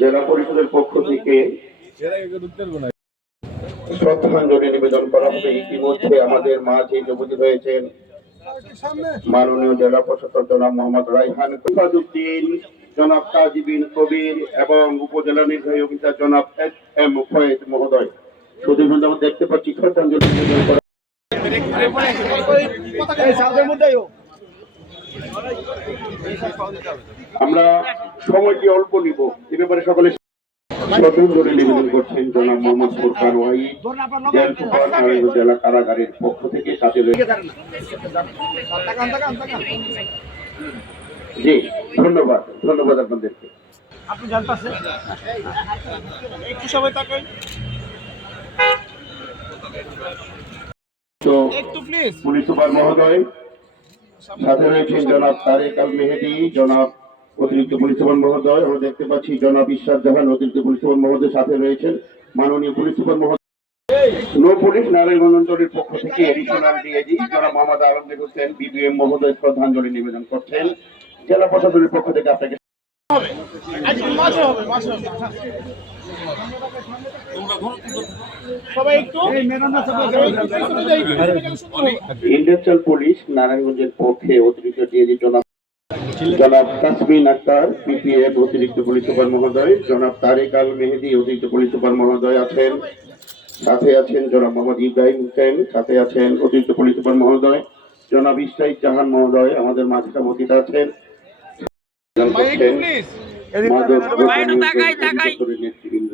জেলা পরিষদের পক্ষ থেকে শ্রদ্ধাঞ্জলি নিবেদন করা হবে। ইতিমধ্যে আমাদের মাঝে উপস্থিত হয়েছেন মাননীয় জেলা প্রশাসক জনাব মোহাম্মদ রায়হান উদ্দিন, জনাব তাজিবিন কবির এবং উপজেলা নির্বাহী অফিসার জনাব এম ফয়েজ মহোদয়। শুধু দেখতে পাচ্ছি শ্রদ্ধাঞ্জলি নিবেদন করা। আমরা সময়টি অল্প নিব, এ ব্যাপারে সকলে শ্রদ্ধাঞ্জলি নিবেদন করছেন জনাব মোহাম্মদ ফুরকান ওয়াহিদ, জেল সুপার নারায়ণগঞ্জ জেলা কারাগারের পক্ষ থেকে। সাথে জি ধন্যবাদ, ধন্যবাদ আপনাদেরকে। আপনি জান পাশে একটু সময় তাকাই তো পুলিশ সুপার মহোদয়, সাথে রয়েছেন জনাব তারেক আল মেহেদি, জনাব অতিরিক্ত পুলিশ সুপার মহোদয়। আমরা দেখতে পাচ্ছি জনাব ইশরাত জাহান অতিরিক্ত পুলিশ সুপার মহোদয়, সাথে রয়েছেন মাননীয় পুলিশ সুপার মহোদয়। নৌ পুলিশ নারায়ণগঞ্জ অঞ্চলের পক্ষ থেকে এডিশনাল ডিআইজি জনাব মোহাম্মদ আলমগীর হোসেন বিবিএম মহোদয় শ্রদ্ধাঞ্জলি নিবেদন করছেন। জেলা প্রশাসনের পক্ষ থেকে আপনাকে ইন্ডাস্ট্রিয়াল পুলিশ নারায়ণগঞ্জের পক্ষে অতিরিক্ত ডিআইজি জনাব তাসমিন আক্তার পিপিএফ অতিরিক্ত পুলিশ সুপার মহোদয়, জনাব তারেক আল মেহেদি অতিরিক্ত পুলিশ সুপার মহোদয় আছেন। সাথে আছেন জনাব মোহাম্মদ ইব্রাহিম হোসেন, সাথে আছেন অতিরিক্ত পুলিশ সুপার মহোদয় জনাব ইশরাত জাহান মহোদয় আমাদের মাঝে উপস্থিত আছেন। নেতৃবৃন্দ